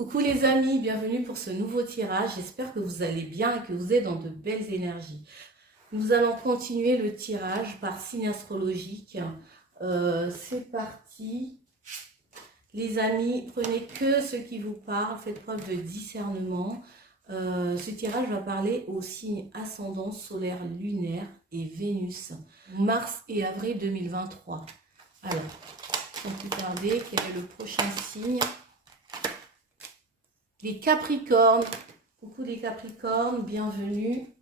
Coucou les amis, bienvenue pour ce nouveau tirage. J'espère que vous allez bien et que vous êtes dans de belles énergies. Nous allons continuer le tirage par signe astrologique. C'est parti. Les amis, prenez que ce qui vous parle, faites preuve de discernement. Ce tirage va parler aux signes ascendant, solaire, lunaire et Vénus. Mars et avril 2023. Alors, sans plus tarder, quel est le prochain signe ? Les Capricornes, coucou les Capricornes, bienvenue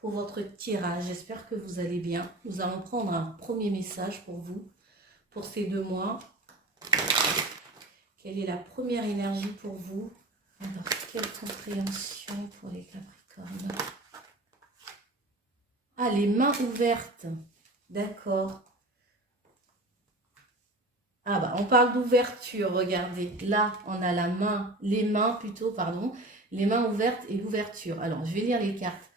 pour votre tirage. J'espère que vous allez bien. Nous allons prendre un premier message pour vous, pour ces 2 mois. Quelle est la première énergie pour vous? Alors, quelle compréhension pour les Capricornes? Ah, les mains ouvertes. D'accord. Ah bah, on parle d'ouverture, regardez. Là, on a la main, les mains ouvertes et l'ouverture. Alors, je vais lire les cartes.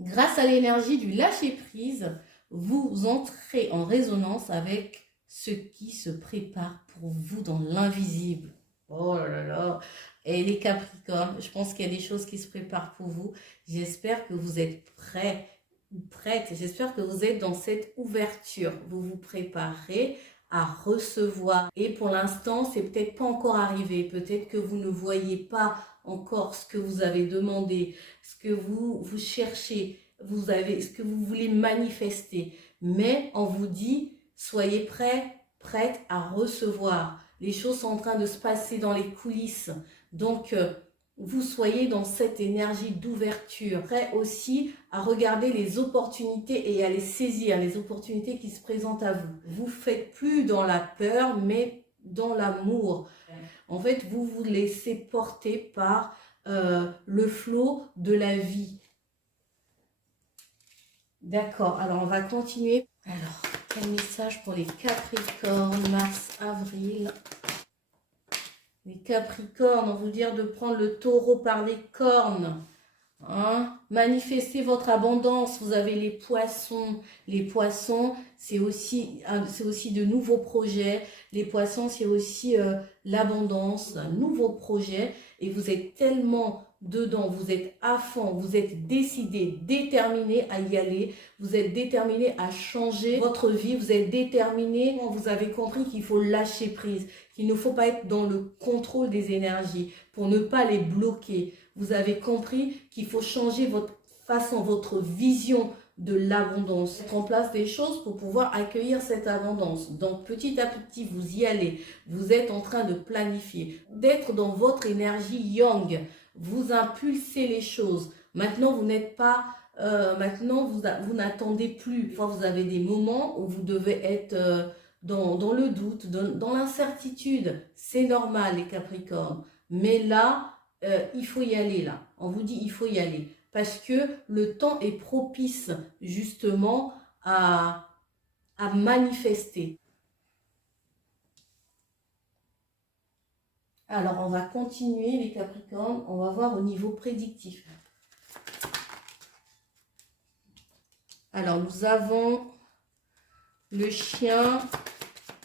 Grâce à l'énergie du lâcher-prise, vous entrez en résonance avec ce qui se prépare pour vous dans l'invisible. Oh là là. Et les Capricornes, je pense qu'il y a des choses qui se préparent pour vous. J'espère que vous êtes prêts ou prêtes. J'espère que vous êtes dans cette ouverture. Vous vous préparez à recevoir. Et pour l'instant, c'est peut-être pas encore arrivé. Peut-être que vous ne voyez pas encore ce que vous avez demandé, ce que vous cherchez, ce que vous voulez manifester. Mais on vous dit, soyez prêts, prêtes à recevoir. Les choses sont en train de se passer dans les coulisses. Donc, vous soyez dans cette énergie d'ouverture, prêt aussi à regarder les opportunités et à les saisir, les opportunités qui se présentent à vous. Vous ne faites plus dans la peur, mais dans l'amour. En fait, vous vous laissez porter par le flot de la vie. D'accord, alors on va continuer. Alors, quel message pour les Capricornes, mars, avril? Les Capricornes, on vous dit de prendre le taureau par les cornes. Hein? Manifestez votre abondance. Vous avez les poissons. Les poissons, c'est aussi de nouveaux projets. Les poissons, c'est aussi l'abondance, un nouveau projet. Et vous êtes tellement dedans, vous êtes à fond, vous êtes décidé, déterminé à y aller. Vous êtes déterminé à changer votre vie. Vous êtes déterminé, vous avez compris qu'il faut lâcher prise, qu'il ne faut pas être dans le contrôle des énergies pour ne pas les bloquer. Vous avez compris qu'il faut changer votre façon, votre vision de l'abondance. Mettre en place des choses pour pouvoir accueillir cette abondance. Donc, petit à petit, vous y allez. Vous êtes en train de planifier. D'être dans votre énergie yang. Vous impulsez les choses. Maintenant, vous n'êtes pas... maintenant, vous n'attendez plus. Des fois, vous avez des moments où vous devez être... dans le doute, dans l'incertitude. C'est normal, les Capricornes. Mais là, il faut y aller là. On vous dit il faut y aller. Parce que le temps est propice justement à manifester. Alors, on va continuer les Capricornes. On va voir au niveau prédictif. Alors, nous avons le chien.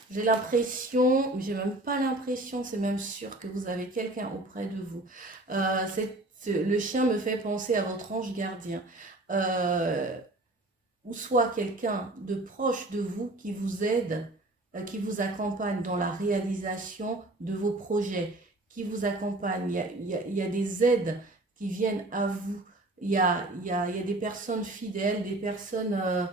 J'ai l'impression, mais j'ai même pas l'impression, c'est même sûr que vous avez quelqu'un auprès de vous. Le chien me fait penser à votre ange gardien. Ou soit quelqu'un de proche de vous qui vous aide, qui vous accompagne dans la réalisation de vos projets, qui vous accompagne. Il y a des aides qui viennent à vous. Il y a des personnes fidèles, des personnes...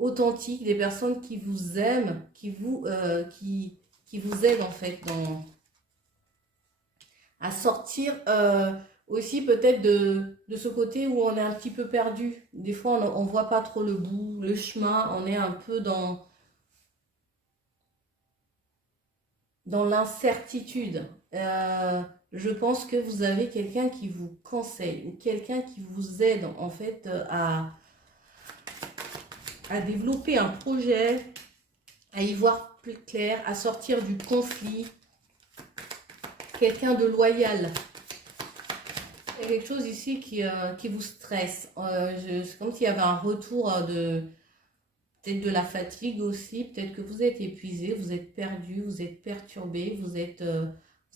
authentiques, des personnes qui vous aiment, qui vous aident en fait à sortir aussi peut-être de ce côté où on est un petit peu perdu. Des fois, on voit pas trop le bout, le chemin, on est un peu dans l'incertitude. Je pense que vous avez quelqu'un qui vous conseille ou quelqu'un qui vous aide en fait à développer un projet, à y voir plus clair, à sortir du conflit. Quelqu'un de loyal. Il y a quelque chose ici qui vous stresse. C'est comme s'il y avait un retour peut-être de la fatigue aussi, peut-être que vous êtes épuisé, vous êtes perdu, vous êtes perturbé, vous êtes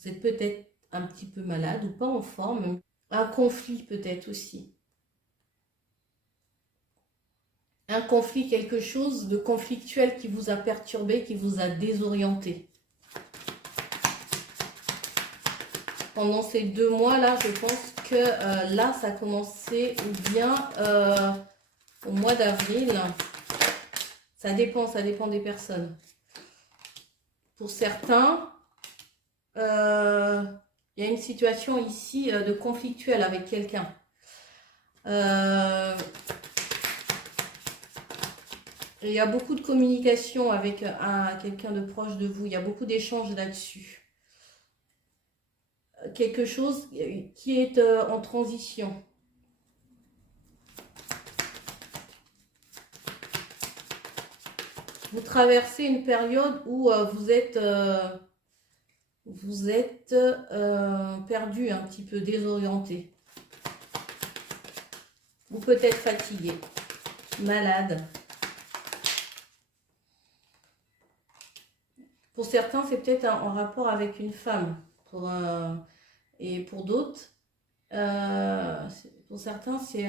peut-être un petit peu malade ou pas en forme. Un conflit peut-être aussi. Un conflit, quelque chose de conflictuel qui vous a perturbé, qui vous a désorienté. Pendant ces 2 mois-là, je pense que là, ça a commencé ou bien au mois d'avril. Ça dépend des personnes. Pour certains, il y a une situation ici de conflictuel avec quelqu'un. Il y a beaucoup de communication avec quelqu'un de proche de vous. Il y a beaucoup d'échanges là-dessus. Quelque chose qui est en transition. Vous traversez une période où vous êtes perdu, un petit peu désorienté. Ou peut-être fatigué, malade. Pour certains, c'est peut-être en rapport avec une femme. Et pour d'autres, pour certains, c'est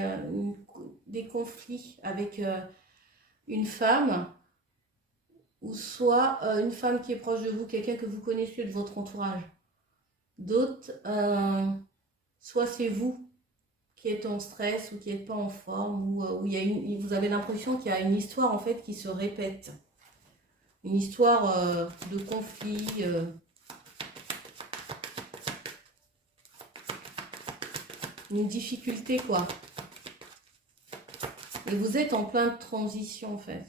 des conflits avec une femme, ou soit une femme qui est proche de vous, quelqu'un que vous connaissez de votre entourage. D'autres, soit c'est vous qui êtes en stress ou qui n'êtes pas en forme, ou vous avez l'impression qu'il y a une histoire en fait qui se répète. Une histoire de conflit. Une difficulté quoi. Et vous êtes en pleine transition en fait.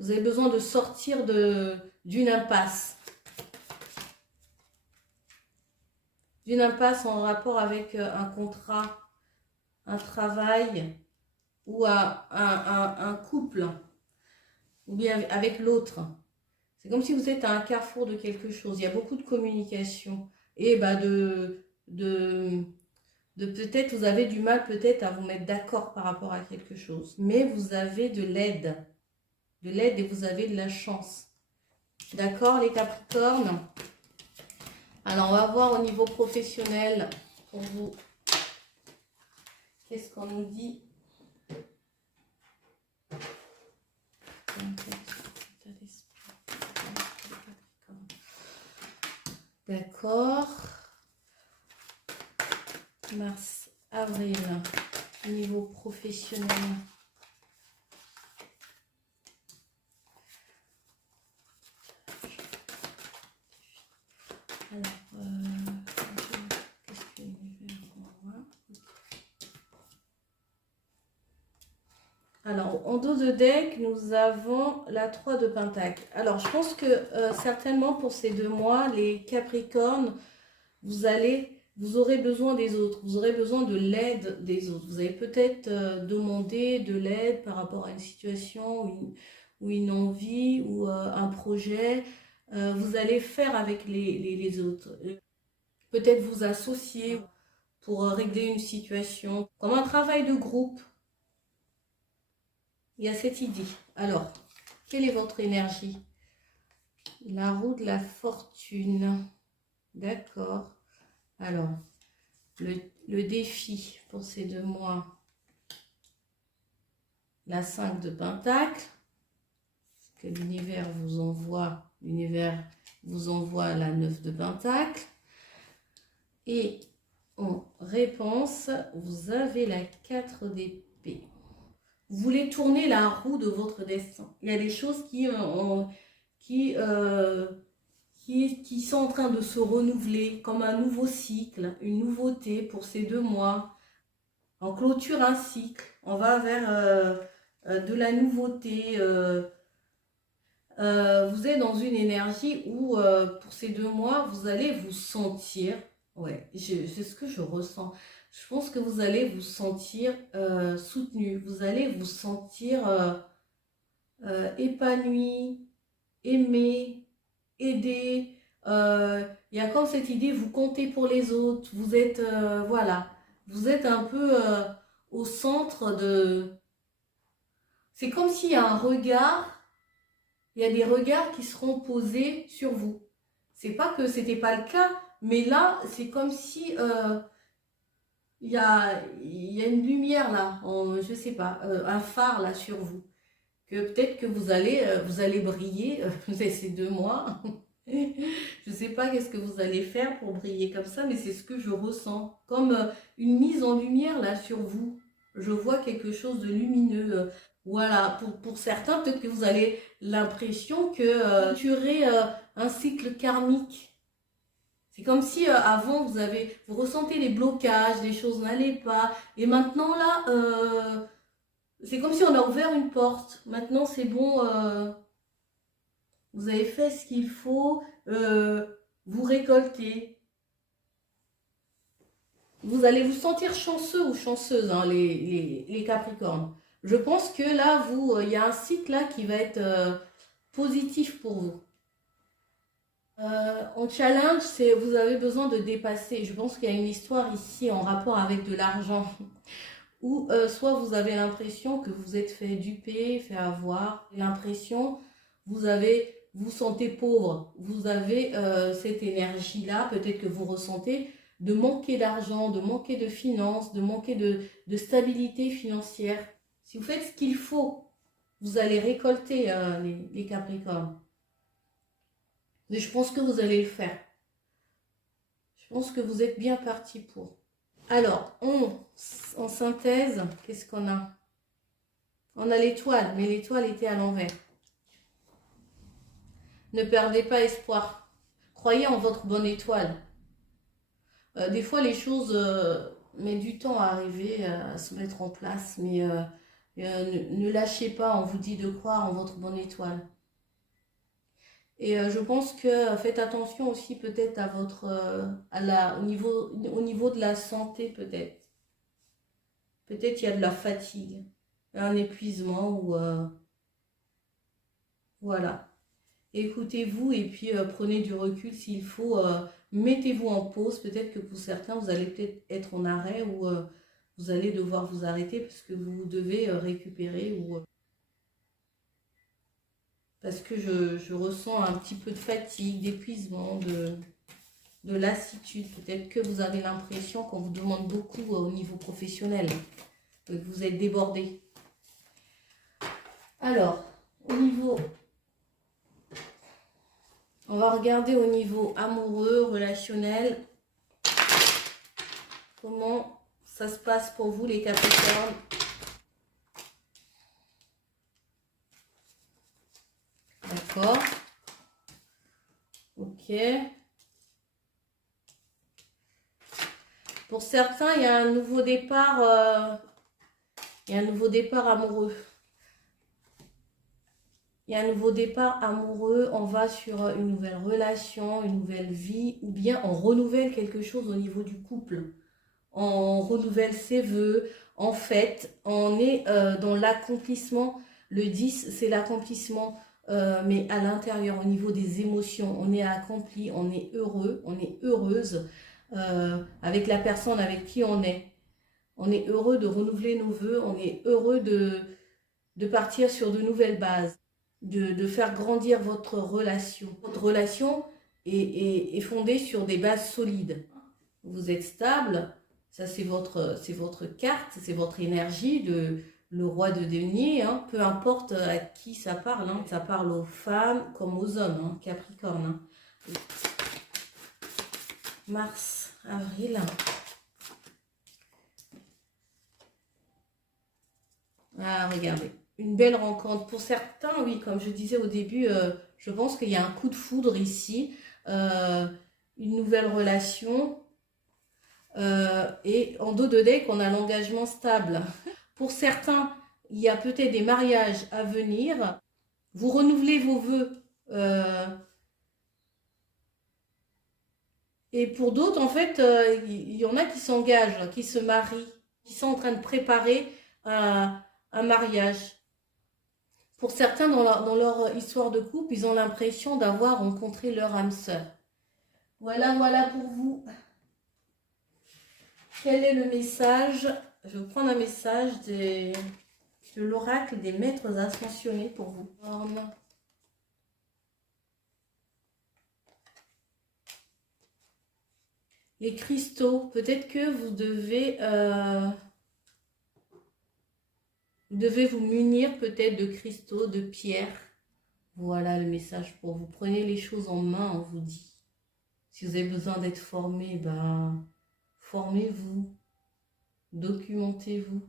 Vous avez besoin de sortir d'une impasse. D'une impasse en rapport avec un contrat, un travail ou un couple. Ou bien avec l'autre. C'est comme si vous êtes à un carrefour de quelque chose. Il y a beaucoup de communication. Et bah peut-être vous avez du mal peut-être à vous mettre d'accord par rapport à quelque chose. Mais vous avez de l'aide. De l'aide et vous avez de la chance. D'accord les Capricornes? Alors on va voir au niveau professionnel pour vous. Qu'est-ce qu'on nous dit? D'accord. Mars, avril, niveau professionnel. Alors, qu'est-ce que l'univers envoie? Alors, en dos de deck, nous avons la 3 de Pentacle. Alors, je pense que certainement pour ces 2 mois, les Capricornes, vous aurez besoin des autres. Vous aurez besoin de l'aide des autres. Vous avez peut-être demandé de l'aide par rapport à une situation ou une envie ou un projet. Vous allez faire avec les autres. Peut-être vous associer pour régler une situation. Comme un travail de groupe. Il y a cette idée. Alors, quelle est votre énergie? La roue de la fortune. D'accord. Alors, le défi pour ces 2 mois. La 5 de Pentacle. Que l'univers vous envoie. L'univers vous envoie la 9 de Pentacle. Et en réponse, vous avez la 4 d'épée. Vous voulez tourner la roue de votre destin. Il y a des choses qui sont en train de se renouveler comme un nouveau cycle, une nouveauté pour ces 2 mois. On clôture un cycle, on va vers de la nouveauté. Vous êtes dans une énergie où pour ces 2 mois, vous allez vous sentir, ouais, c'est ce que je ressens. Je pense que vous allez vous sentir soutenu, vous allez vous sentir épanoui, aimé, aidé. Il y a comme cette idée, vous comptez pour les autres, vous êtes, voilà, vous êtes un peu au centre C'est comme s'il y a un regard, il y a des regards qui seront posés sur vous. C'est pas que c'était pas le cas, mais là, c'est comme si il y a une lumière là, je sais pas, un phare là sur vous. Que peut-être que vous allez briller ces 2 mois. Je sais pas qu'est-ce que vous allez faire pour briller comme ça, mais c'est ce que je ressens. Comme une mise en lumière là sur vous. Je vois quelque chose de lumineux. Voilà, pour certains, peut-être que vous avez l'impression que tu aurais un cycle karmique. C'est comme si avant vous ressentez des blocages, des choses n'allaient pas, et maintenant là, c'est comme si on a ouvert une porte. Maintenant c'est bon, vous avez fait ce qu'il faut, vous récoltez. Vous allez vous sentir chanceux ou chanceuse, hein, les Capricornes. Je pense que là, il y a un cycle là qui va être positif pour vous. En challenge, vous avez besoin de dépasser. Je pense qu'il y a une histoire ici en rapport avec de l'argent. Ou soit vous avez l'impression que vous êtes fait duper, fait avoir. L'impression, vous sentez pauvre. Vous avez cette énergie-là, peut-être que vous ressentez, de manquer d'argent, de manquer de finances, de manquer de stabilité financière. Si vous faites ce qu'il faut, vous allez récolter les Capricornes. Mais je pense que vous allez le faire. Je pense que vous êtes bien parti pour. Alors, en synthèse, qu'est-ce qu'on a? On a l'étoile, mais l'étoile était à l'envers. Ne perdez pas espoir. Croyez en votre bonne étoile. Des fois, les choses mettent du temps à arriver, à se mettre en place, mais ne lâchez pas, on vous dit de croire en votre bonne étoile. Et je pense que faites attention aussi peut-être à au niveau de la santé peut-être. Peut-être il y a de la fatigue, un épuisement ou voilà. Écoutez-vous et puis prenez du recul s'il faut. Mettez-vous en pause. Peut-être que pour certains, vous allez peut-être être en arrêt ou vous allez devoir vous arrêter parce que vous devez récupérer ou parce que je ressens un petit peu de fatigue, d'épuisement, de lassitude. Peut-être que vous avez l'impression qu'on vous demande beaucoup au niveau professionnel, que vous êtes débordé. Alors, on va regarder au niveau amoureux, relationnel, comment ça se passe pour vous les Capricornes. D'accord. Ok. Pour certains, il y a un nouveau départ, amoureux. Il y a un nouveau départ amoureux, on va sur une nouvelle relation, une nouvelle vie, ou bien on renouvelle quelque chose au niveau du couple. On renouvelle ses vœux. En fait, on est dans l'accomplissement. Le 10, c'est l'accomplissement, mais à l'intérieur, au niveau des émotions, on est accompli, on est heureux, on est heureuse avec la personne avec qui on est. On est heureux de renouveler nos vœux, on est heureux de partir sur de nouvelles bases, de faire grandir votre relation. Votre relation est fondée sur des bases solides. Vous êtes stable. Ça, c'est votre carte, c'est votre énergie, le roi de denier, hein, peu importe à qui ça parle. Hein, ça parle aux femmes comme aux hommes, hein, Capricorne. Hein. Mars, avril. Ah, regardez. Une belle rencontre. Pour certains, oui, comme je disais au début, je pense qu'il y a un coup de foudre ici. Une nouvelle relation. Et en dos de deck, on a l'engagement stable. Pour certains, il y a peut-être des mariages à venir. Vous renouvelez vos vœux. Et pour d'autres, en fait, il y en a qui s'engagent, qui se marient, qui sont en train de préparer un mariage. Pour certains, dans leur histoire de couple, ils ont l'impression d'avoir rencontré leur âme sœur. Voilà pour vous. Quel est le message? Je vais prendre un message des l'oracle des maîtres ascensionnés pour vous. Les cristaux, peut-être que vous devez vous munir peut-être de cristaux, de pierres. Voilà le message pour vous. Prenez les choses en main, on vous dit. Si vous avez besoin d'être formé, ben, formez-vous, documentez-vous.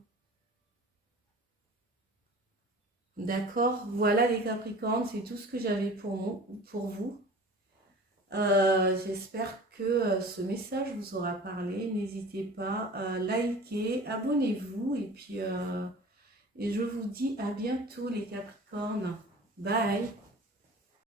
D'accord, voilà les Capricornes, c'est tout ce que j'avais pour vous. J'espère que ce message vous aura parlé. N'hésitez pas à liker, abonnez-vous et puis et je vous dis à bientôt les Capricornes. Bye.